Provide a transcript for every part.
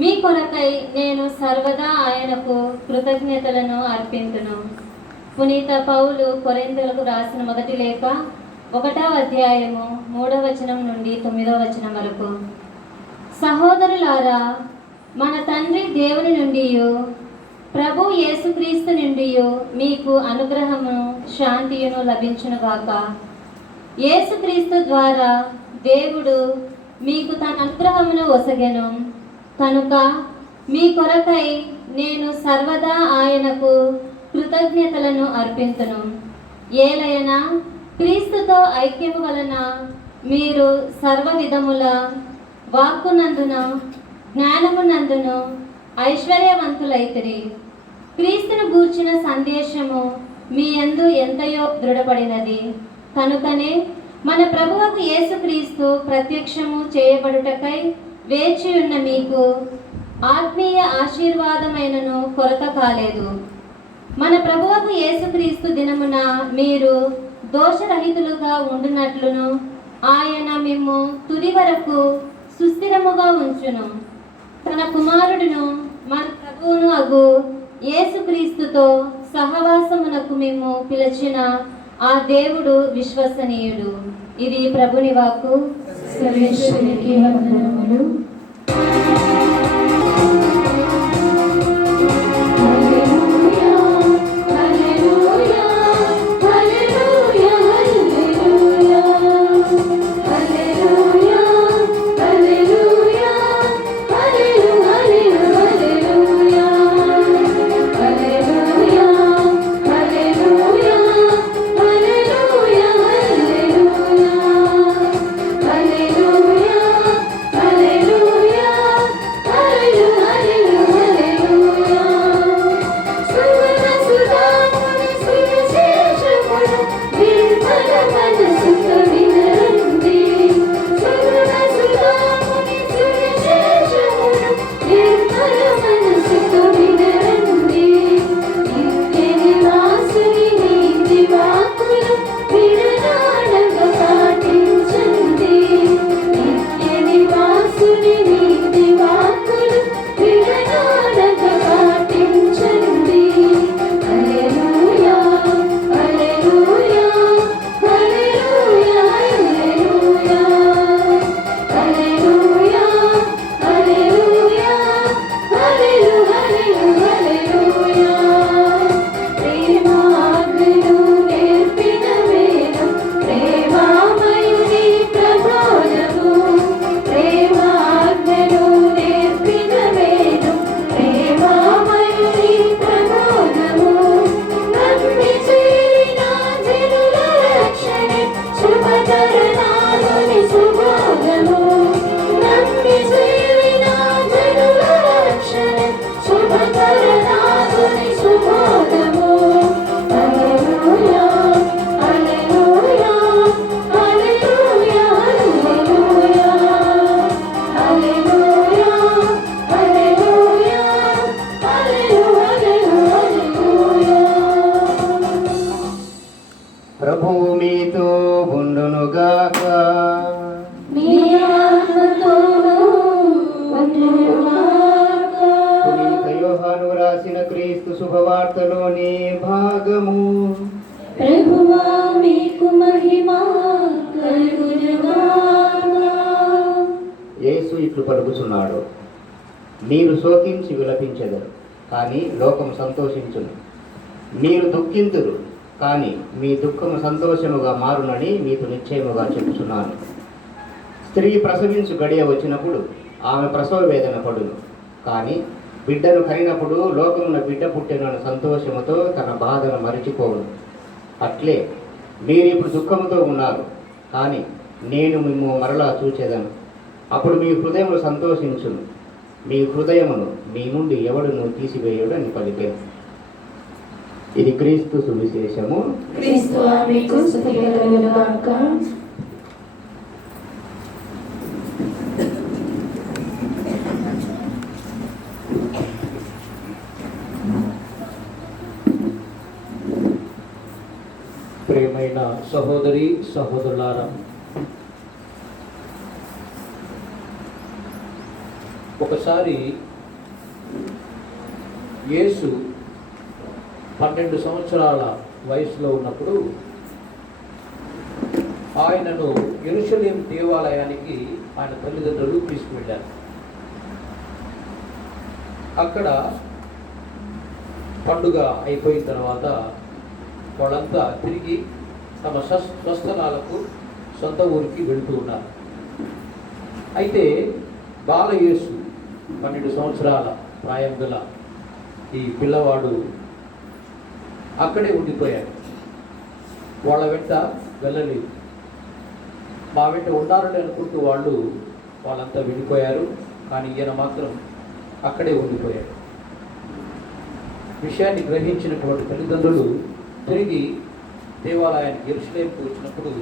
మీ కొరకై నేను సర్వదా ఆయనకు కృతజ్ఞతలను అర్పింతును. పునీత పౌలు కొరింథీయులకు రాసిన మొదటి లేఖ 1వ అధ్యాయము 3వ వచనం నుండి 9వ వచనం వరకు. సహోదరులారా, మన తండ్రి దేవుని నుండి ప్రభు యేసుక్రీస్తు నుండి మీకు అనుగ్రహమును శాంతియును లభించునుగాక. యేసుక్రీస్తు ద్వారా దేవుడు మీకు తన అనుగ్రహమును ఒసగెను కనుక మీ కొరకై నేను సర్వదా ఆయనకు కృతజ్ఞతలను అర్పింతును. ఏలయనా క్రీస్తుతో ఐక్యము వలన మీరు సర్వ విధముల వాక్కునందున జ్ఞానమునందును ఐశ్వర్యవంతులైతిరి. క్రీస్తును గూర్చిన సందేశము మీ యందు ఎంతయో దృఢపడినది కనుకనే మన ప్రభువుకు యేసుక్రీస్తు ప్రత్యక్షము చేయబడుటకై వేచి ఉన్న మీకు ఆత్మీయ ఆశీర్వాదమైనను కొరత కాలేదు. మన ప్రభువుకు యేసుక్రీస్తు దినమున మీరు దోషరహితులుగా ఉండునట్లును ఆయన మిమ్ము తుది వరకు సుస్థిరముగా ఉంచును. తన కుమారుడును మన ప్రభువును అగు యేసుక్రీస్తుతో సహవాసమునకు మిమ్ము పిలిచిన ఆ దేవుడు విశ్వసనీయుడు. ఇది ప్రభుని వాక్కు. సర్వేశ్వరునికి వందనములు. ప్రభువు మీతో ఉండునుగాక. పునీత యోహాను రాసిన క్రీస్తు శుభవార్తలోని భాగము. ప్రభువా మీకు మహిమ ఇట్లు పలుకుచున్నాడు. మీరు శోకించి విలపించెదరు, కానీ లోకము సంతోషించును. మీరు దుఃఖింతురు, కానీ మీ దుఃఖము సంతోషముగా మారునని మీకు నిశ్చయముగా చెప్పుచున్నాను. స్త్రీ ప్రసవించు గడియ వచ్చినప్పుడు ఆమె ప్రసవ వేదన పడును, కానీ బిడ్డను కనినప్పుడు లోకమున బిడ్డ పుట్టినను సంతోషముతో తన బాధను మరిచిపోవును. అట్లే మీరిప్పుడు దుఃఖముతో ఉన్నారు, కానీ నేను మిమ్ము మరలా చూచెదను. అప్పుడు మీ హృదయములు సంతోషించును. మీ హృదయమును మీ నుండి ఎవడును తీసివేయుడు అని పలికాను. ఇది క్రీస్తు సువిశేషము. క్రీస్తువా మీకు స్తుతి కలుగును గాక. ప్రియమైన సహోదరి సహోదరులారా, ఒకసారి యేసు 12 సంవత్సరాల వయసులో ఉన్నప్పుడు ఆయనను యెరూషలేము దేవాలయానికి ఆయన తల్లిదండ్రులు తీసుకువెళ్ళారు. అక్కడ పండుగ అయిపోయిన తర్వాత వాళ్ళంతా తిరిగి తమ స్వస్థలాలకు సొంత ఊరికి వెళుతూ ఉన్నారు. అయితే బాలయేసు 12 సంవత్సరాల ప్రాయం గల ఈ పిల్లవాడు అక్కడే ఉండిపోయాడు. వాళ్ళ వెంట వెళ్ళలేదు. మా వెంట ఉన్నారని అనుకుంటూ వాళ్ళంతా వెళ్ళిపోయారు, కానీ ఈయన మాత్రం అక్కడే ఉండిపోయాడు. విషయాన్ని గ్రహించినటువంటి తల్లిదండ్రులు తిరిగి దేవాలయానికి యెరూషలేముకు వచ్చినప్పుడు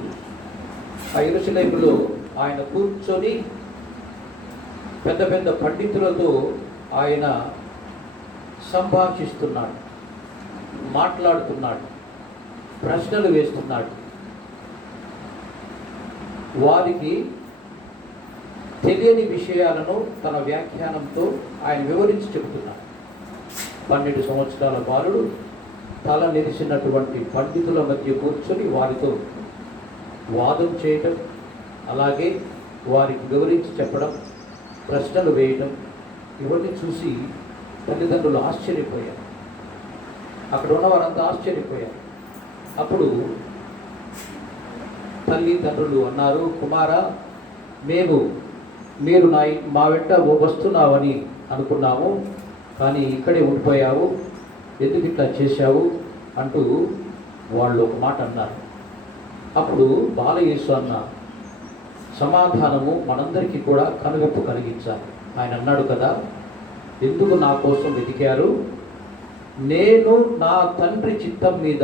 ఆ యెరూషలేములో ఆయన కూర్చొని పెద్ద పెద్ద పండితులతో ఆయన సంభాషిస్తున్నాడు, మాట్లాడుతున్నాడు, ప్రశ్నలు వేస్తున్నాడు. వారికి తెలియని విషయాలను తన వ్యాఖ్యానంతో ఆయన వివరించి చెబుతున్నాడు. 12 సంవత్సరాల బాలుడు తల నిలిచినటువంటి పండితుల మధ్య కూర్చొని వారితో వాదం చేయటం, అలాగే వారికి వివరించి చెప్పడం, ప్రశ్నలు వేయడం, ఇవన్నీ చూసి తల్లిదండ్రులు ఆశ్చర్యపోయారు. అక్కడ ఉన్న వారంతా ఆశ్చర్యపోయారు. అప్పుడు తల్లిదండ్రులు అన్నారు, కుమారా, మీరు మా వెంట వస్తున్నావని అనుకున్నాము, కానీ ఇక్కడే ఉండిపోయావు, ఎందుకు ఇట్లా చేశావు అంటూ వాళ్ళు ఒక మాట అన్నారు. అప్పుడు బాలయేసు అన్న సమాధానము మనందరికీ కూడా కనువిప్పు కలిగించాలి. ఆయన అన్నాడు కదా, ఎందుకు నా కోసం వెతికారు? నేను నా తండ్రి చిత్తం మీద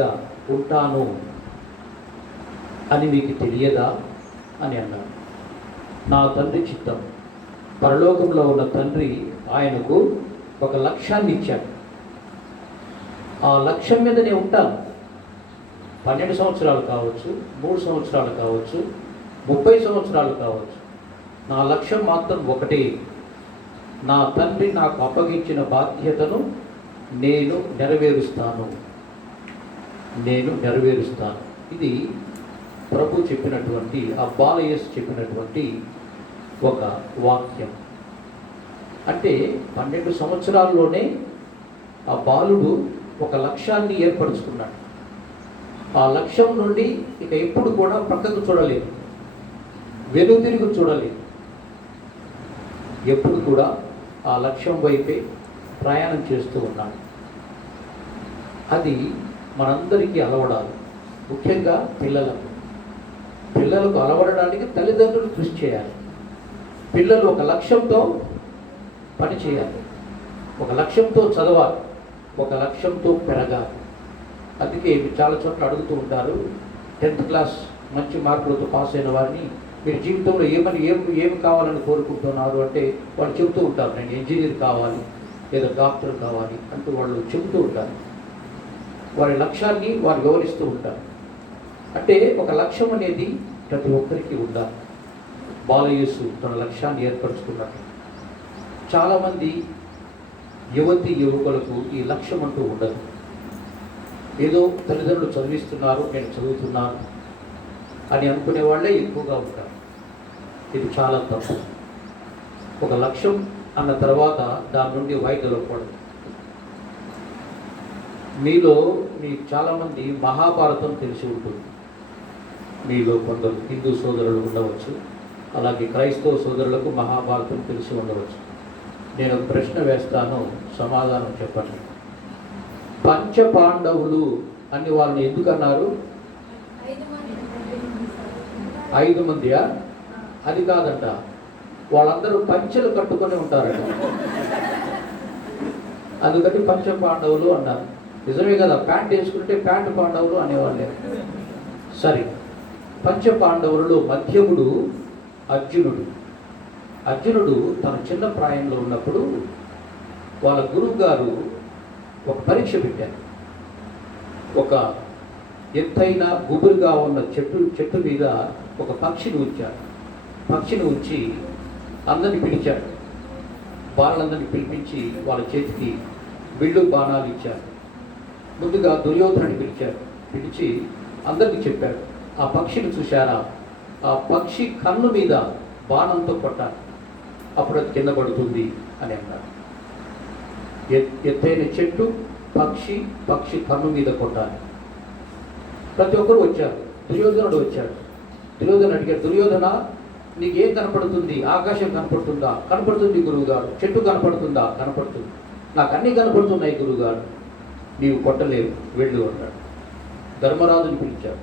ఉంటాను అని మీకు తెలియదా అని అన్నాడు. నా తండ్రి చిత్తం, పరలోకంలో ఉన్న తండ్రి ఆయనకు ఒక లక్ష్యాన్ని ఇచ్చాడు. ఆ లక్ష్యం మీద నేను ఉంటాను. 12 సంవత్సరాలు కావచ్చు, 3 సంవత్సరాలు కావచ్చు, 30 సంవత్సరాలు కావచ్చు, నా లక్ష్యం మాత్రం ఒకటే. నా తండ్రి నాకు అప్పగించిన బాధ్యతను నేను నెరవేరుస్తాను. ఇది ప్రభు చెప్పినటువంటి, ఆ బాలయేసు చెప్పినటువంటి ఒక వాక్యం. అంటే 12 సంవత్సరాల్లోనే ఆ బాలుడు ఒక లక్ష్యాన్ని ఏర్పరచుకున్నాడు. ఆ లక్ష్యం నుండి ఇక ఎప్పుడు కూడా పక్కకు చూడలేదు, వెనుతిరిగి చూడలేదు. ఎప్పుడు కూడా ఆ లక్ష్యం వైపే ప్రయాణం చేస్తూ ఉన్నాడు. అది మనందరికీ అలవడాలి. ముఖ్యంగా పిల్లలకు అలవడడానికి తల్లిదండ్రులు కృషి చేయాలి. పిల్లలు ఒక లక్ష్యంతో పని చేయాలి, ఒక లక్ష్యంతో చదవాలి, ఒక లక్ష్యంతో పెరగాలి. అందుకే చాలా చోట్ల అడుగుతూ ఉంటారు, 10th క్లాస్ మంచి మార్కులతో పాస్ అయిన వారిని మీరు జీవితంలో ఏమి కావాలని కోరుకుంటున్నారు అంటే వాళ్ళు చెబుతూ ఉంటారు, నేను ఇంజనీర్ కావాలి లేదా డాక్టర్ కావాలి అంటూ వాళ్ళు చెబుతూ ఉంటారు. వారి లక్ష్యాన్ని వారు వివరిస్తూ ఉంటారు. అంటే ఒక లక్ష్యం అనేది ప్రతి ఒక్కరికి ఉండాలి. బాలయేసు తన లక్ష్యాన్ని ఏర్పరచుకున్నట్టు చాలామంది యువకులకు ఈ లక్ష్యం అంటూ ఉండదు. ఏదో తల్లిదండ్రులు చదివిస్తున్నారు, నేను చదువుతున్నాను అని అనుకునే వాళ్ళే ఎక్కువగా ఉంటారు. ఇది చాలా తప్పు. ఒక లక్ష్యం అన్న తర్వాత దాని నుండి వైదొలగకూడదు. మీలో మీకు చాలామంది మహాభారతం తెలిసి ఉంటుంది. మీలో కొందరు హిందూ సోదరులు ఉండవచ్చు, అలాగే క్రైస్తవ సోదరులకు మహాభారతం తెలిసి ఉండవచ్చు. నేను ఒక ప్రశ్న వేస్తాను, సమాధానం చెప్పండి. పంచ పాండవులు అని వాళ్ళని ఎందుకు అన్నారు? 5 మందియా? అది కాదంట, వాళ్ళందరూ పంచెలు కట్టుకొని ఉంటారట, అందుకని పంచ పాండవులు అన్నారు. నిజమే కదా, ప్యాంట్ వేసుకుంటే ప్యాంటు పాండవులు అనేవాళ్ళే. సరే, పంచ పాండవులలో మధ్యముడు అర్జునుడు. అర్జునుడు తన చిన్న ప్రాయంలో ఉన్నప్పుడు వాళ్ళ గురువు గారు ఒక పరీక్ష పెట్టారు. ఒక ఎత్తైన గుబురుగా ఉన్న చెట్టు మీద ఒక పక్షిని ఉంచారు. పక్షిని ఉంచి అందరిని పిలిచాడు. బాణలందరినీ పిలిపించి వాళ్ళ చేతికి విల్లు బాణాలు ఇచ్చారు. ముందుగా దుర్యోధనుని పిలిచారు. పిలిచి అందరికీ చెప్పాడు, ఆ పక్షిని చూశారా, ఆ పక్షి కన్ను మీద బాణంతో కొట్టాలి, అప్పుడు అది కింద పడుతుంది అని అన్నారు. ఎత్తైన చెట్టు, పక్షి కన్ను మీద కొట్టాలి. ప్రతి ఒక్కరు వచ్చారు. దుర్యోధనుడు వచ్చాడు. దుర్యోధను అడిగాడు, దుర్యోధన నీకేం కనపడుతుంది? ఆకాశం కనపడుతుందా? కనపడుతుంది గురువుగారు. చెట్టు కనపడుతుందా? కనపడుతుంది. నాకు అన్నీ కనపడుతున్నాయి గురువుగారు. నీవు కొట్టలేవు, వెళ్ళు అన్నాడు. ధర్మరాజుని పిలిచాడు.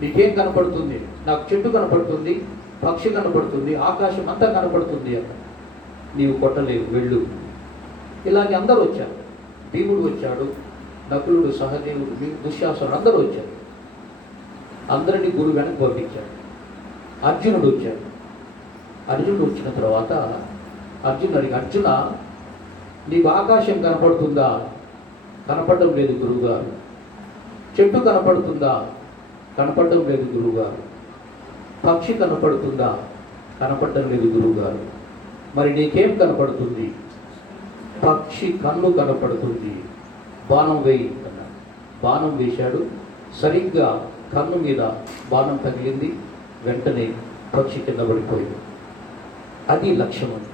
నీకేం కనపడుతుంది? నాకు చెట్టు కనపడుతుంది, పక్షి కనపడుతుంది, ఆకాశం అంతా కనపడుతుంది అన్నాడు. నీవు కొట్టలేవు, వెళ్ళు. ఇలాగే అందరూ వచ్చారు. భీముడు వచ్చాడు, నకులుడు, సహదేవుడు, దుశ్శాసనుడు అందరూ వచ్చారు. అందరినీ గురువు వెనక్కి పంపించాడు. అర్జునుడు వచ్చాడు. అర్జునుడు వచ్చిన తర్వాత అర్జునుడు అడిగి, అర్జున నీకు ఆకాశం కనపడుతుందా? కనపడడం లేదు గురువుగారు. చెట్టు కనపడుతుందా? కనపడడం లేదు గురువుగారు. పక్షి కనపడుతుందా? కనపడడం లేదు గురువుగారు. మరి నీకేం కనపడుతుంది? పక్షి కన్ను కనపడుతుంది, బాణం వేయి అన్నాడు. బాణం వేశాడు. సరిగ్గా కన్ను మీద బాణం తగిలింది. వెంటనే పక్షి కింద పడిపోయింది. అది లక్ష్యం అండి.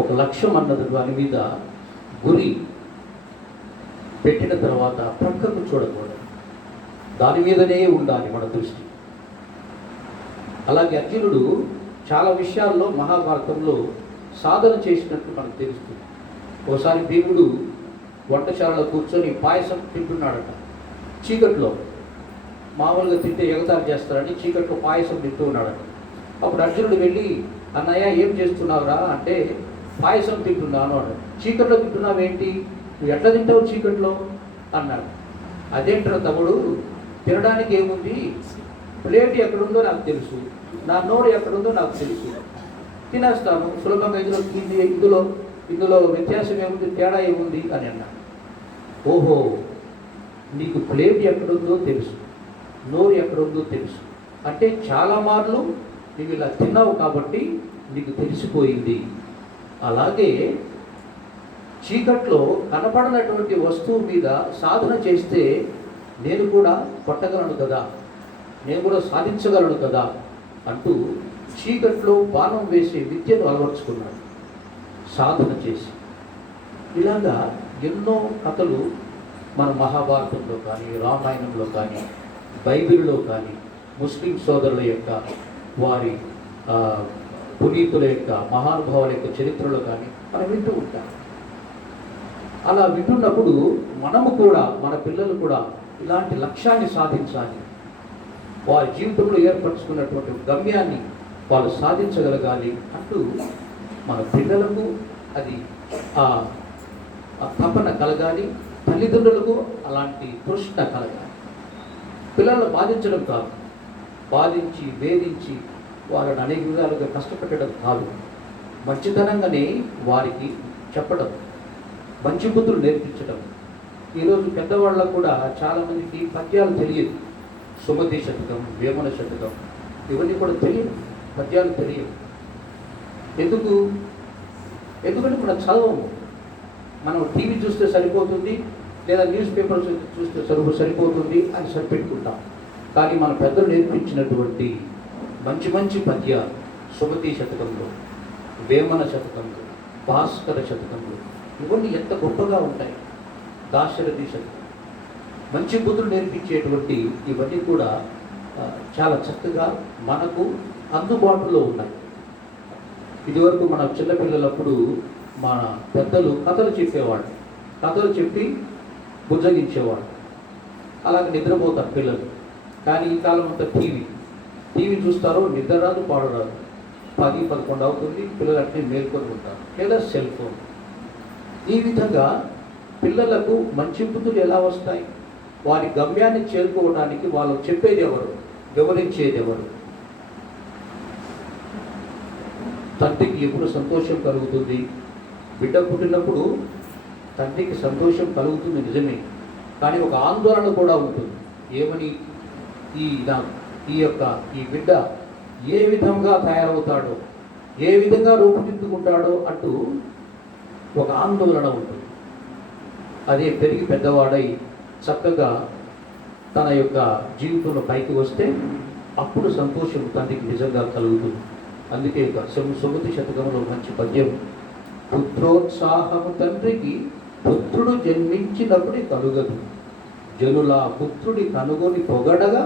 ఒక లక్ష్యం అన్నది దాని మీద గురి పెట్టిన తర్వాత పక్కకు చూడకూడదు, దాని మీదనే ఉండాలి మన దృష్టి. అలాగే అర్జునుడు చాలా విషయాల్లో మహాభారతంలో సాధన చేసినట్టు మనకు తెలుస్తుంది. ఒకసారి భీముడు వంటశాలలో కూర్చొని పాయసం తింటున్నాడట. చీకట్లో మామూలుగా తింటే ఎగతాళి చేస్తారని చీకట్లో పాయసం తింటూ ఉన్నాడట. అప్పుడు అర్జునుడు వెళ్ళి, అన్నయ్య ఏం చేస్తున్నావురా అంటే, పాయసం తింటున్నాను అన్నాడు. చీకట్లో తింటున్నావేంటి? నువ్వు ఎట్లా తింటావు చీకట్లో అన్నాడు. అదేంటారు తమ్ముడు, తినడానికి ఏముంది, ప్లేట్ ఎక్కడుందో నాకు తెలుసు, నా నోరు ఎక్కడుందో నాకు తెలుసు, తినేస్తాను సులభంగా. ఇందులో వ్యత్యాసం ఏముంది, తేడా ఏముంది అని అన్నాడు. ఓహో, నీకు ప్లేట్ ఎక్కడుందో తెలుసు, నోరు ఎక్కడుందో తెలుసు అంటే చాలా మార్లు నీవు ఇలా తిన్నావు కాబట్టి నీకు తెలిసిపోయింది. అలాగే చీకట్లో కనపడనటువంటి వస్తువు మీద సాధన చేస్తే నేను కూడా కొట్టగలను కదా, నేను కూడా సాధించగలను కదా అంటూ చీకట్లో బాణం వేసే విద్యను అలవర్చుకున్నాడు సాధన చేసి. ఇలాగా ఎన్నో కథలు మన మహాభారతంలో కానీ, రామాయణంలో కానీ, బైబిల్లో కానీ, ముస్లిం సోదరుల యొక్క వారి పునీతుల యొక్క మహానుభావుల యొక్క చరిత్రలో కానీ మనం వింటూ ఉంటాం. అలా వింటున్నప్పుడు మనము కూడా, మన పిల్లలు కూడా ఇలాంటి లక్ష్యాన్ని సాధించాలి, వారి జీవితంలో ఏర్పరచుకున్నటువంటి గమ్యాన్ని వాళ్ళు సాధించగలగాలి అంటూ మన పిల్లలకు అది ఆ తపన కలగాలి. తల్లిదండ్రులకు అలాంటి తృష్ణ కలగాలి. పిల్లలను బాధించడం కాదు, బాధించి వేధించి వాళ్ళని అనేక విధాలుగా కష్టపెట్టడం కాదు, మంచితనంగానే వారికి చెప్పడం, మంచి బుద్ధులు నేర్పించడం. ఈరోజు పెద్దవాళ్ళకు కూడా చాలామందికి పద్యాలు తెలియదు. సుమతి శతకం, వేమన శతకం ఇవన్నీ కూడా తెలియదు, పద్యాలు తెలియదు. ఎందుకంటే మనం చదవము. మనం టీవీ చూస్తే సరిపోతుంది, లేదా న్యూస్ పేపర్ చూస్తే సరిపోతుంది అని సరిపెట్టుకుంటాం. కానీ మన పెద్దలు నేర్పించినటువంటి మంచి మంచి పద్యాలు సుమతి శతకంలో, వేమన శతకములు, భాస్కర శతకములు, ఇవన్నీ ఎంత గొప్పగా ఉంటాయి. దాశరథి శతకం, మంచి బుద్ధులు నేర్పించేటువంటి ఇవన్నీ కూడా చాలా చక్కగా మనకు అందుబాటులో ఉన్నాయి. ఇదివరకు మన చిన్నపిల్లలప్పుడు మన పెద్దలు కథలు చెప్పేవాళ్ళు, కథలు చెప్పి బుజ్జగించేవాళ్ళు. అలాగే నిద్రపోతారు పిల్లలు. కానీ ఈ కాలం అంతా టీవీ చూస్తారో నిద్ర రాదు, పాడరాదు. 10-11 అవుతుంది, పిల్లలు అట్నే మేల్కొని ఉంటారు, లేదా సెల్ ఫోన్. ఈ విధంగా పిల్లలకు మంచి బుద్ధులు ఎలా వస్తాయి? వారి గమ్యాన్ని చేరుకోవడానికి వాళ్ళు చెప్పేది ఎవరు, వివరించేది ఎవరు? తండ్రికి ఎప్పుడు సంతోషం కలుగుతుంది? బిడ్డ పుట్టినప్పుడు తండ్రికి సంతోషం కలుగుతుంది నిజమే, కానీ ఒక ఆందోళన కూడా ఉంటుంది. ఏమని? ఈ బిడ్డ ఏ విధంగా తయారవుతాడో, ఏ విధంగా రూపుదిద్దుకుంటాడో అంటూ ఒక ఆందోళన ఉంటుంది. అదే పెరిగి పెద్దవాడై చక్కగా తన యొక్క జీవితంలో పైకి వస్తే అప్పుడు సంతోషం తండ్రికి నిజంగా కలుగుతుంది. అందుకే సుమతి శతకంలో మంచి పద్యం, పుత్రోత్సాహము తండ్రికి పుత్రుడు జన్మించినప్పుడే కలుగదు, జనుల పుత్రుడి కనుగొని పొగడగా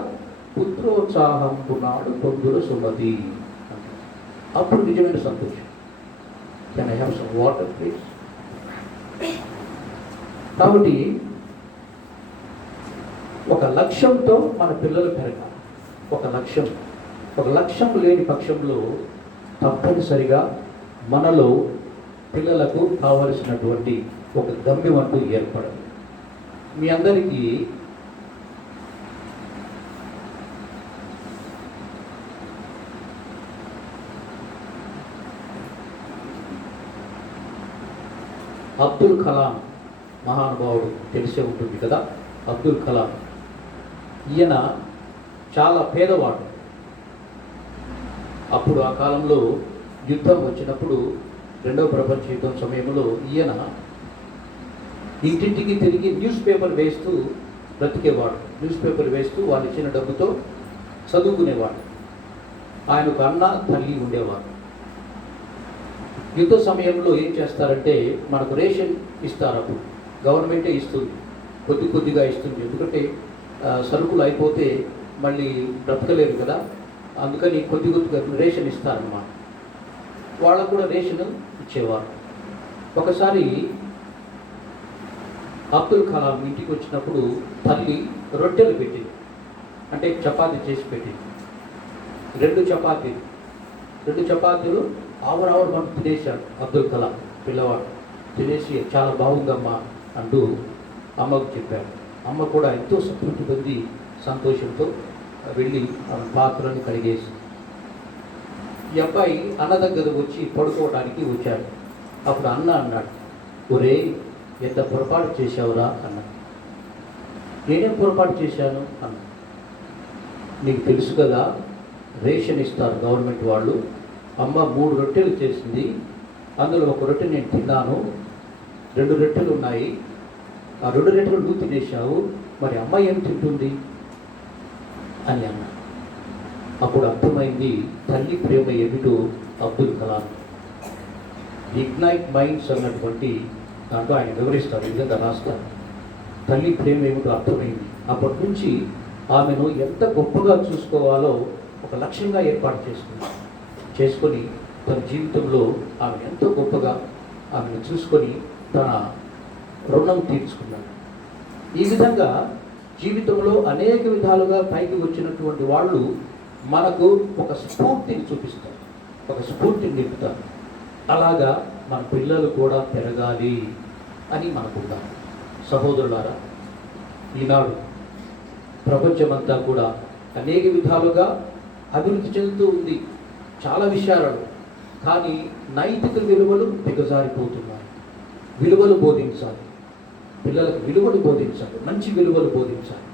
పుత్రోత్సాహం నాడు పొందుల సుమతి. అప్పుడు నిజమైన సంతోషం. Can I have some water please? కాబట్టి ఒక లక్ష్యంతో మన పిల్లలు పెరగాలి. ఒక లక్ష్యం లేని పక్షంలో తప్పనిసరిగా మనలో పిల్లలకు కావలసినటువంటి ఒక గమ్యం అంటూ ఏర్పడదు. మీ అందరికీ అబ్దుల్ కలాం మహానుభావుడు తెలిసే ఉంటుంది కదా. అబ్దుల్ కలాం ఈయన చాలా పేదవాడు. అప్పుడు ఆ కాలంలో యుద్ధం వచ్చినప్పుడు, రెండవ ప్రపంచ యుద్ధం సమయంలో ఈయన ఇంటింటికి తిరిగి న్యూస్ పేపర్ వేస్తూ బ్రతికేవాడు. న్యూస్ పేపర్ వేస్తూ వాళ్ళు ఇచ్చిన డబ్బుతో చదువుకునేవాడు. ఆయనకు అన్న తల్లి ఉండేవాడు. యుద్ధ సమయంలో ఏం చేస్తారంటే, మనకు రేషన్ ఇస్తారు. అప్పుడు గవర్నమెంటే ఇస్తుంది, కొద్దిగా ఇస్తుంది. ఎందుకంటే సరుకులు అయిపోతే మళ్ళీ బ్రతకలేరు కదా, అందుకని కొద్దిగా రేషన్ ఇస్తారన్నమాట. వాళ్ళకు కూడా రేషన్ ఇచ్చేవారు. ఒకసారి అబ్దుల్ కలాం ఇంటికి వచ్చినప్పుడు తల్లి రొట్టెలు పెట్టింది, అంటే చపాతీ చేసి పెట్టింది. 2 చపాతీలు ఆవరావరు మనం తినేశాడు అబ్దుల్ కలాం పిల్లవాడు. తినేసి చాలా బాగుందమ్మా అంటూ అమ్మకు చెప్పాడు. అమ్మ కూడా ఎంతో సంతృప్తి పొంది సంతోషంతో వెళ్ళి పాత్రను కడిగేసి, ఈ అబ్బాయి అన్న దగ్గర వచ్చి పడుకోవడానికి వచ్చాడు. అప్పుడు అన్న అన్నాడు, ఒరే ఎంత పొరపాటు చేశావురా అన్నాడు. నేనేం పొరపాటు చేశాను అన్న. నీకు తెలుసు కదా, రేషన్ ఇస్తారు గవర్నమెంట్ వాళ్ళు. అమ్మ 3 రొట్టెలు చేసింది, అందులో ఒక రొట్టె నేను తిన్నాను, 2 రొట్టెలు ఉన్నాయి, ఆ 2 రొట్టెలు నువ్వు తినేశావు, మరి అమ్మ ఏం తింటుంది అని అన్న. అప్పుడు అర్థమైంది తల్లి ప్రేమ ఏమిటో అబ్దుల్ కలాం. ఇగ్నైట్ మైండ్స్ అన్నటువంటి దాంట్లో ఆయన వివరిస్తారు, ఈ విధంగా రాస్తారు. తల్లి ప్రేమ ఏమిటో అర్థమైంది. అప్పటి నుంచి ఆమెను ఎంత గొప్పగా చూసుకోవాలో ఒక లక్ష్యంగా ఏర్పాటు చేసుకొని తన జీవితంలో ఆమె ఎంతో గొప్పగా ఆమెను చూసుకొని తన రుణం తీర్చుకున్నాడు. ఈ విధంగా జీవితంలో అనేక విధాలుగా పైకి వచ్చినటువంటి వాళ్ళు మనకు ఒక స్ఫూర్తిని చూపిస్తారు, ఒక స్ఫూర్తిని నింపుతారు. అలాగా మన పిల్లలు కూడా పెరగాలి అని మనకుంటారు. సహోదరులారా, ఈనాడు ప్రపంచమంతా కూడా అనేక విధాలుగా అభివృద్ధి చెందుతూ ఉంది చాలా విషయాలలో. కానీ నైతిక విలువలు దిగజారిపోతున్నాయి. విలువలు బోధించాలి, పిల్లలకు విలువలు బోధించాలి, మంచి విలువలు బోధించాలి.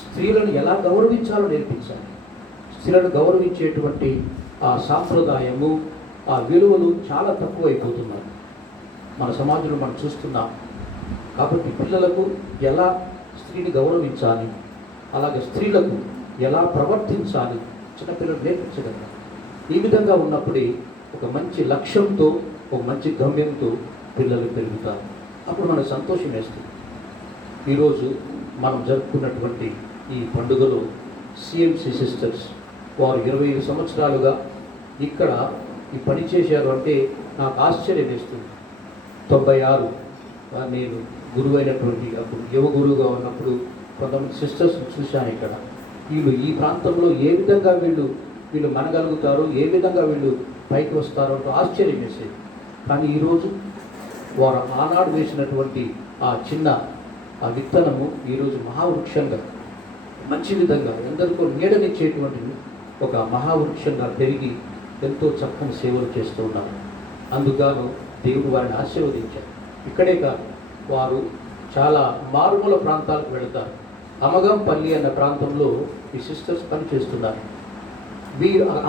స్త్రీలను ఎలా గౌరవించాలో నేర్పించాలి. స్త్రీలను గౌరవించేటువంటి ఆ సాంప్రదాయము, ఆ విలువలు చాలా తక్కువైపోతున్నాయి మన సమాజంలో మనం చూస్తున్నాం. కాబట్టి పిల్లలకు ఎలా స్త్రీని గౌరవించాలి, అలాగే స్త్రీలకు ఎలా ప్రవర్తించాలి చిన్నపిల్లలు నేర్పించగలరు. ఈ విధంగా ఉన్నప్పుడే ఒక మంచి లక్ష్యంతో, ఒక మంచి గమ్యంతో పిల్లలు పెరుగుతారు. అప్పుడు మనకు సంతోషం వేస్తుంది. ఈరోజు మనం జరుపుకున్నటువంటి ఈ పండుగలో సిఎంసి సిస్టర్స్ వారు 25 సంవత్సరాలుగా ఇక్కడ ఈ పని చేశారు అంటే నాకు ఆశ్చర్యం వేస్తుంది. 96 నేను గురువు అయినటువంటి అప్పుడు యువ గురువుగా ఉన్నప్పుడు కొంతమంది సిస్టర్స్ చూశాను ఇక్కడ. వీళ్ళు ఈ ప్రాంతంలో ఏ విధంగా వీళ్ళు మనగలుగుతారో, ఏ విధంగా వీళ్ళు పైకి వస్తారో అంటూ ఆశ్చర్యం వేసేది. కానీ ఈరోజు వారు ఆనాడు వేసినటువంటి ఆ విత్తనము ఈరోజు మహావృక్షంగా మంచి విధంగా ఎందరికో నీడనిచ్చేటువంటి ఒక మహావృక్షంగా పెరిగి ఎంతో చక్కని సేవలు చేస్తూ ఉన్నారు. అందుకు దేవుడు వారిని ఆశీర్వదించారు. ఇక్కడే కాదు, వారు చాలా మారుమూల ప్రాంతాలకు వెళతారు. అమగంపల్లి అన్న ప్రాంతంలో ఈ సిస్టర్స్ పనిచేస్తున్నారు.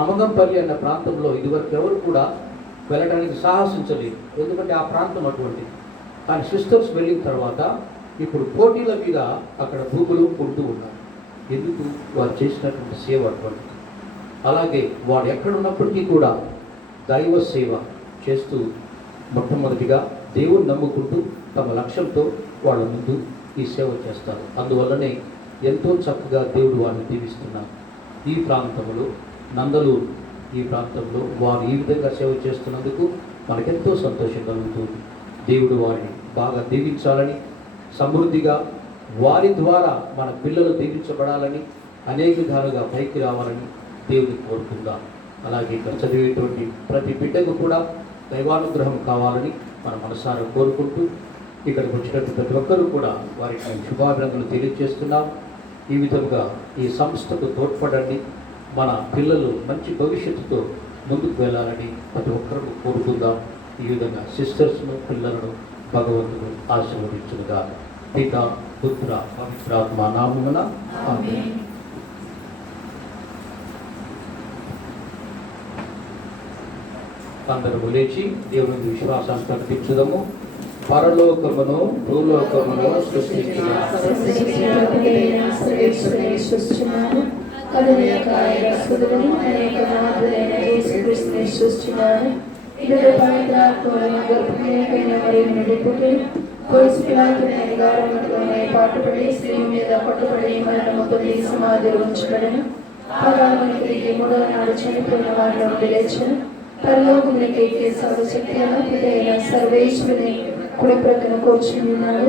అమగంపల్లి అన్న ప్రాంతంలో ఇదివరకు ఎవరు కూడా వెళ్ళడానికి సాహసించలేదు, ఎందుకంటే ఆ ప్రాంతం అటువంటిది. కానీ సిస్టర్స్ వెళ్ళిన తర్వాత ఇప్పుడు పోటీల మీద అక్కడ భూములు కొంటూ ఉన్నారు. ఎందుకు? వారు చేసినటువంటి సేవ అటువంటిది. అలాగే వాడు ఎక్కడున్నప్పటికీ కూడా దైవ సేవ చేస్తూ మొట్టమొదటిగా దేవుని నమ్ముకుంటూ తమ లక్ష్యంతో వాళ్ళ ముందు ఈ సేవ చేస్తారు. అందువల్లనే ఎంతో చక్కగా దేవుడు వారిని దీవిస్తున్నారు. ఈ ప్రాంతంలో నందలూరు ఈ ప్రాంతంలో వారు ఈ విధంగా సేవ చేస్తున్నందుకు మనకెంతో సంతోషం కలుగుతుంది. దేవుడు వారిని బాగా దీవించాలని, సమృద్ధిగా వారి ద్వారా మన పిల్లలు దీవించబడాలని, అనేక విధాలుగా పైకి రావాలని దేవుని కోరుకుందాం. అలాగే ఇక్కడ చదివేటువంటి ప్రతి బిడ్డకు కూడా దైవానుగ్రహం కావాలని మన మనసారా కోరుకుంటూ ఇక్కడికి వచ్చినట్టు ప్రతి ఒక్కరూ కూడా వారికి శుభాభినందనలు తెలియజేస్తున్నాం. ఈ విధంగా ఈ సంస్థకు తోడ్పడండి. మన పిల్లలు మంచి భవిష్యత్తుతో ముందుకు వెళ్ళాలని ప్రతి ఒక్కరూ కోరుకుందాం. ఈ విధంగా సిస్టర్స్ను, పిల్లలను భగవంతుడు ఆశీర్వదించునుగా. పిత, పుత్ర, పవిత్రాత్మ నామమున ఆమేన్. అందరూ లేచి దేవుని విశ్వాసాన్ని ప్రకటించుదాము. పరలోకమును భూలోకమును సృష్టించిన పాటుపడి స్త్రీ మీద పట్టుబడి మరణము పొంది సమాధిలో ఉంచబడను. పరాముని తిరిగి 3వ నాడు చనిపోయిన వారిలో నుండి లేచెను. పరలోకమునికి ఎక్కి సర్వశక్తి అయిన సర్వేశ్వరుని కుడి ప్రక్కన కూర్చుని ఉన్నాడు.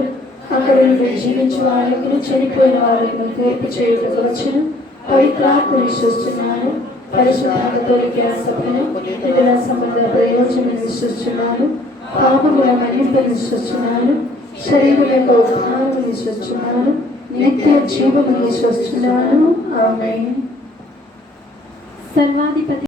అక్కడ నుండి జీవించే వారికి చనిపోయిన వారికి తీర్పు చేయుటకు వచ్చును. పవిత్రాత్మని సృష్టిస్తున్నాను. పరిశుద్ధాత్మతోలికి సభను ఇతర సంబంధ ప్రయోజనం సృష్టిస్తున్నాను. పాపముల మన్నింపుని సృష్టిస్తున్నాను. శరీరం యొక్క ఉద్ధారముని సృష్టిస్తున్నాను. నిత్య జీవముని సృష్టిస్తున్నాను. ఆమేన్. సర్వాధిపతి